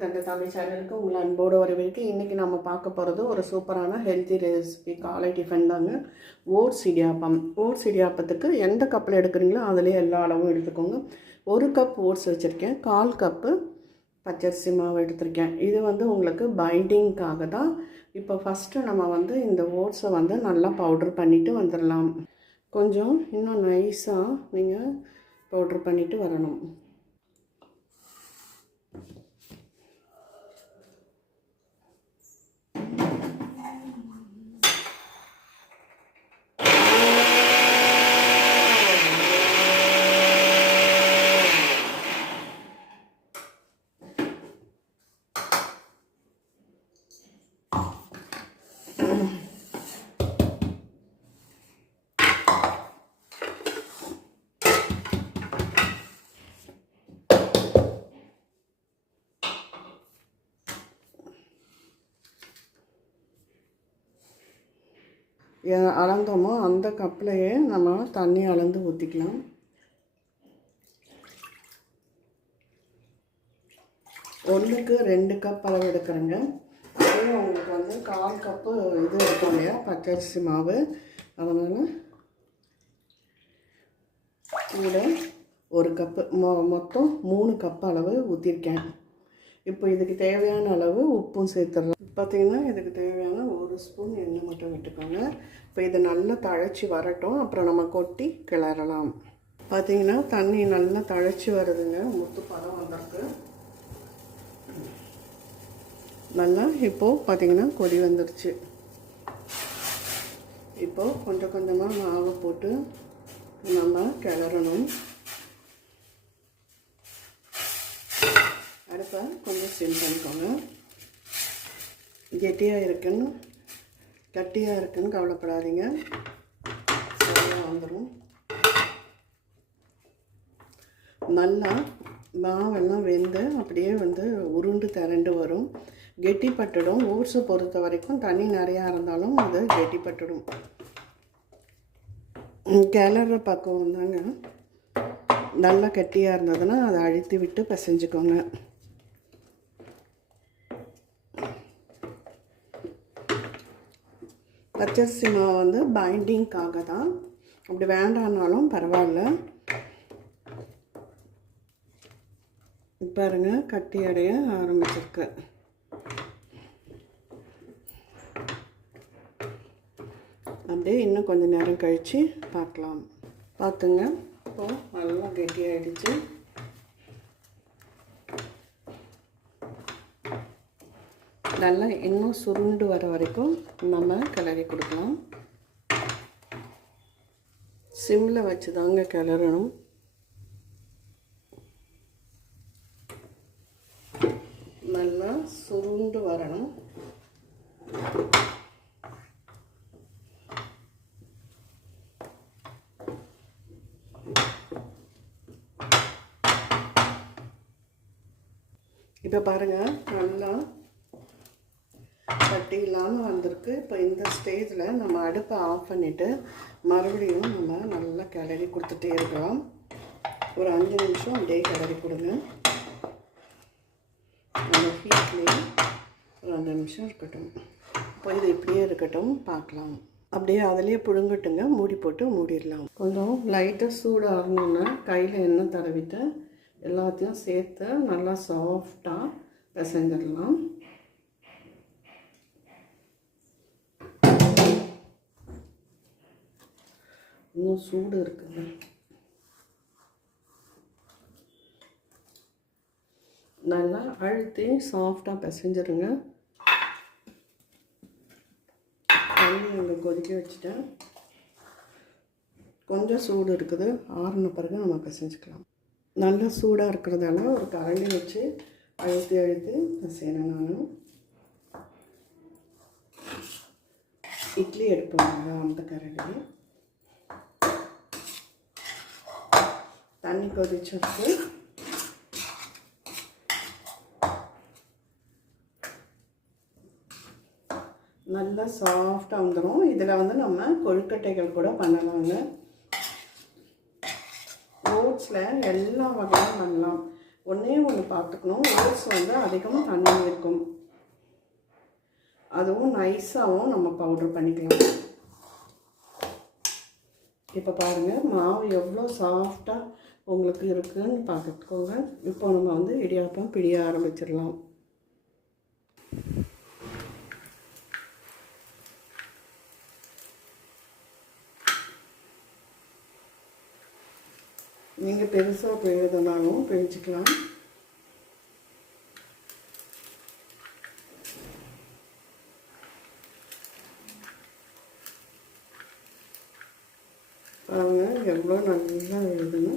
தந்தை தமிழ் சேனலுக்கு உங்களை அன்போடு வரவேற்கு. இன்றைக்கி நம்ம பார்க்க போகிறது ஒரு சூப்பரான ஹெல்த்தி ரெசிபி காலை டிஃபன் தாங்க. ஓட்ஸ் இடியாப்பம். ஓட்ஸ் இடியாப்பத்துக்கு எந்த கப்பில் எடுக்கிறீங்களோ அதிலே எல்லா அளவும் எடுத்துக்கோங்க. 1 கப் ஓட்ஸ் வச்சுருக்கேன், 1/4 கப்பு பச்சரிசி மாவு எடுத்திருக்கேன். இது உங்களுக்கு பைண்டிங்காக தான். இப்போ ஃபஸ்ட்டு நம்ம இந்த ஓட்ஸை நல்லா பவுட்ரு பண்ணிவிட்டு வந்துடலாம். கொஞ்சம் இன்னும் நைஸாக நீங்கள் பவுட்ரு பண்ணிவிட்டு வரணும். அளந்தோமோ அந்த கப்லையே நம்ம தண்ணி அளந்து ஊற்றிக்கலாம். ஒன்றுக்கு 2 கப் அளவு எடுக்கிறேங்க. அதே உங்களுக்கு 1/4 கப்பு இது இருக்கும் இல்லையா பச்சரிசி மாவு, அதனால் கூட 1 கப்பு மொத்தம் 3 கப் அளவு ஊற்றிருக்கேன். இப்போ இதுக்கு தேவையான அளவு உப்பும் சேர்த்துடலாம். பார்த்திங்கன்னா இதுக்கு தேவையான 1 ஸ்பூன் எண்ணெய் மட்டும் விட்டுக்கோங்க. இப்போ இது நல்லா தழைச்சி வரட்டும், அப்புறம் நம்ம கொட்டி கிளறலாம். பார்த்திங்கன்னா தண்ணி நல்லா தழைச்சி வருதுங்க, முத்து பதம் வந்திருக்கு நல்லா. இப்போது பார்த்திங்கன்னா கொதி வந்துருச்சு. இப்போது கொஞ்சம் கொஞ்சமாக மாவை போட்டு நம்ம கிளறணும். அடுப்பை கொஞ்சம் சிம் பண்ணிக்கோங்க. கெட்டியாக இருக்குன்னு கட்டியாக இருக்குன்னு கவலைப்படாதீங்க, சரியாக வந்துடும். நல்லா மாவெல்லாம் வெந்து அப்படியே உருண்டு திரண்டு வரும். கெட்டிப்பட்டுடும். ஓட்ஸை பொறுத்த வரைக்கும் தண்ணி நிறையா இருந்தாலும் அது கெட்டிப்பட்டுடும். கிளற பக்கம் தாங்க. நல்லா கெட்டியாக இருந்ததுன்னா அதை அழுத்தி விட்டு பிசைஞ்சுக்கோங்க. பச்சரிசி மாவு பைண்டிங்காக தான், அப்படி வேண்டானாலும் பரவாயில்ல. பாருங்க கட்டி அடைய ஆரம்பிச்சிருக்கு. அப்படியே இன்னும் கொஞ்சம் நேரம் கழித்து பார்க்கலாம். பார்த்துங்க, இப்போது நல்லா கெட்டியாகிடுச்சு. நல்லா இன்னும் சுருண்டு வர வரைக்கும் நம்ம கிளறி கொடுக்கலாம். சிம்மில் வச்சு தாங்க கிளறணும். நல்லா சுருண்டு வரணும். இப்போ பாருங்கள் நல்லா கட்டி இல்லாமல் வந்திருக்கு. இப்போ இந்த ஸ்டேஜில் நம்ம அடுப்பை ஆஃப் பண்ணிவிட்டு மறுபடியும் நம்ம நல்லா கிளறி கொடுத்துட்டே இருக்கலாம். ஒரு 5 நிமிஷம் அப்படியே கிளறி கொடுங்க. அந்த ஹீட்லேயே ஒரு 5 நிமிஷம் இருக்கட்டும். இப்போ இது இப்படியே இருக்கட்டும், பார்க்கலாம். அப்படியே அதிலே புழுங்கட்டுங்க. மூடி போட்டு மூடிடலாம். கொஞ்சம் லைட்டாக சூடாகணுன்னா கையில் எண்ணெய் தடவிட்டு எல்லாத்தையும் சேர்த்து நல்லா சாஃப்டாக பிசைஞ்சிடலாம். இன்னும் சூடு இருக்குங்க. நல்லா அழுத்தி சாஃப்டாக பிசைஞ்சிருங்க. தண்ணி அங்கே கொதிக்க வச்சுட்டேன். கொஞ்சம் சூடு இருக்குது, ஆறுன பிறகு நம்ம பிசைஞ்சிக்கலாம். நல்லா சூடாக இருக்கிறதால ஒரு கரண்டி வச்சு அழுத்தி அழுத்தி பிசையணும். நான் இட்லி எடுப்போங்க, அந்த கரண்டி. தண்ணி கொதிச்சிருக்கு. நல்லா சாஃப்டாக வந்துடும். இதில் நம்ம கொழுக்கட்டைகள் கூட பண்ணலாங்க. ஓட்ஸில் எல்லா வகையும் பண்ணலாம். ஒன்றே ஒன்று பார்த்துக்கணும், ஓட்ஸ் வந்து அதிகமாக தண்ணி இருக்கும். அதுவும் நைஸாகவும் நம்ம பவுட்ரு பண்ணிக்கலாம். இப்போ பாருங்கள் மாவு எவ்வளோ சாஃப்டாக உங்களுக்கு இருக்குதுன்னு பார்த்துக்கோங்க. இப்போ நம்ம வந்து இடியாப்பம் பிடிய ஆரம்பிச்சிடலாம். நீங்கள் பெருசாக பிழியதுனாலும் பிழிச்சிக்கலாம். பாருங்கள் எவ்வளோ நல்லா எழுதுன்னு.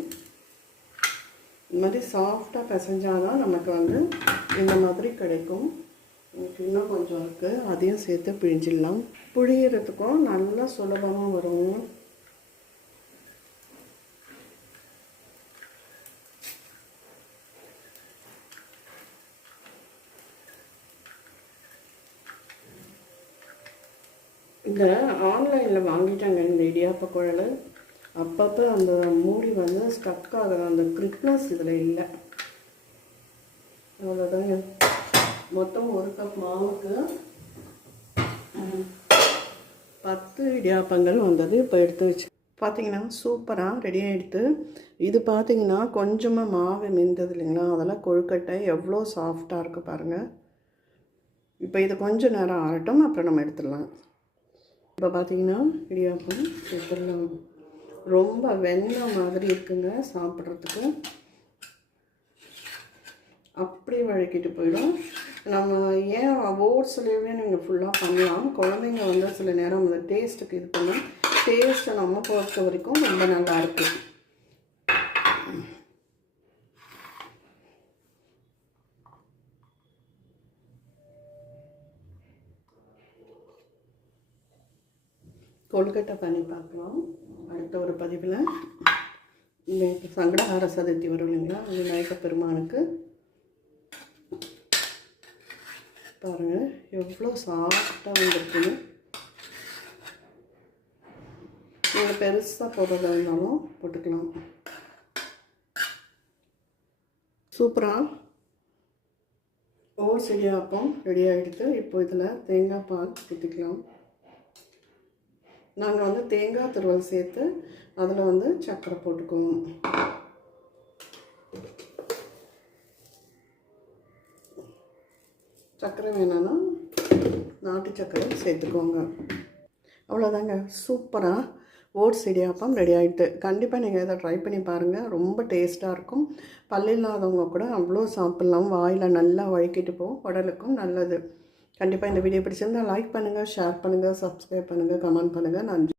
இந்த மாதிரி சாஃப்டாக பிசைஞ்சாதான் நமக்கு வந்து இந்த மாதிரி கிடைக்கும். எனக்கு இன்னும் கொஞ்சம் இருக்குது, அதையும் சேர்த்து பிழிஞ்சிடலாம். புழியறதுக்கும் நல்லா சுலபமாக வரும். இந்த ஆன்லைனில் வாங்கிட்டாங்க இந்த இடியாப்ப குழல். அப்பப்போ அந்த மூடி வந்து ஸ்டக் ஆகுது, அந்த கிரிப்னஸ் இதில் இல்லை. அவ்வளோதாங்க. மொத்தம் 1 கப் மாவுக்கு 10 இடியாப்பங்கள் வந்தது. இப்போ எடுத்து வச்சு பார்த்திங்கன்னா சூப்பராக ரெடி ஆகிடுது. இது பார்த்திங்கன்னா கொஞ்சமாக மாவு மிந்தது இல்லைங்களா, அதெல்லாம் கொழுக்கட்டை எவ்வளோ சாஃப்டாக இருக்குது பாருங்கள். இப்போ இது கொஞ்சம் நேரம் ஆகட்டும், அப்புறம் நம்ம எடுத்துடலாம். இப்போ பார்த்திங்கன்னா இடியாப்பம் எடுத்துடலாம். ரொம்ப வெண்ணெய் மாதிரி இருக்குங்க சாப்பிட்றதுக்கு. அப்படியே வழக்கிட்டு போயிடும். நம்ம ஏன் ஓட்ஸ்லேயே நீங்கள் ஃபுல்லாக பண்ணலாம். குழந்தைங்க வந்து சில நேரம் அந்த டேஸ்ட்டுக்கு இது பண்ணலாம். டேஸ்ட்டை நம்ம பொறுத்த வரைக்கும் ரொம்ப நல்லாயிருக்கு. கொழுக்கட்டை பண்ணி பார்க்கலாம் அடுத்த ஒரு பதிவில். இந்த சங்கடஹர சதுர்த்தி வரும் இல்லைங்களா, விநாயகர் பெருமானுக்கு. பாருங்கள் எவ்வளோ சாஃப்டாக வந்துருக்குன்னு. நீங்கள் பெருசாக போடுறதா இருந்தாலும் போட்டுக்கலாம். சூப்பராக ஓட்ஸ் இடியாப்பம் ரெடி ஆகிடுது. இப்போ இதில் தேங்காய் பால் ஊற்றிக்கலாம். நாங்கள் வந்து தேங்காய் துருவல் சேர்த்து அதில் வந்து சர்க்கரை போட்டுக்குவோம். சர்க்கரை வேணும்னா நாட்டு சர்க்கரை சேர்த்துக்கோங்க. அவ்வளோதாங்க. சூப்பராக ஓட்ஸ் இடியாப்பம் ரெடி ஆகிட்டு. கண்டிப்பாக நீங்கள் இதை ட்ரை பண்ணி பாருங்கள். ரொம்ப டேஸ்ட்டாக இருக்கும். பல்லில்லாதவங்க கூட அவ்வளோ சாப்பிட்லாம். வாயில் நல்லா வழுக்கிட்டு போகும், உடலுக்கும் நல்லது. கண்டிப்பாக இந்த வீடியோ பிடிச்சிருந்தால் லைக் பண்ணுங்கள், ஷேர் பண்ணுங்கள், சப்ஸ்கிரைப் பண்ணுங்கள், கமெண்ட் பண்ணுங்கள். நன்றி.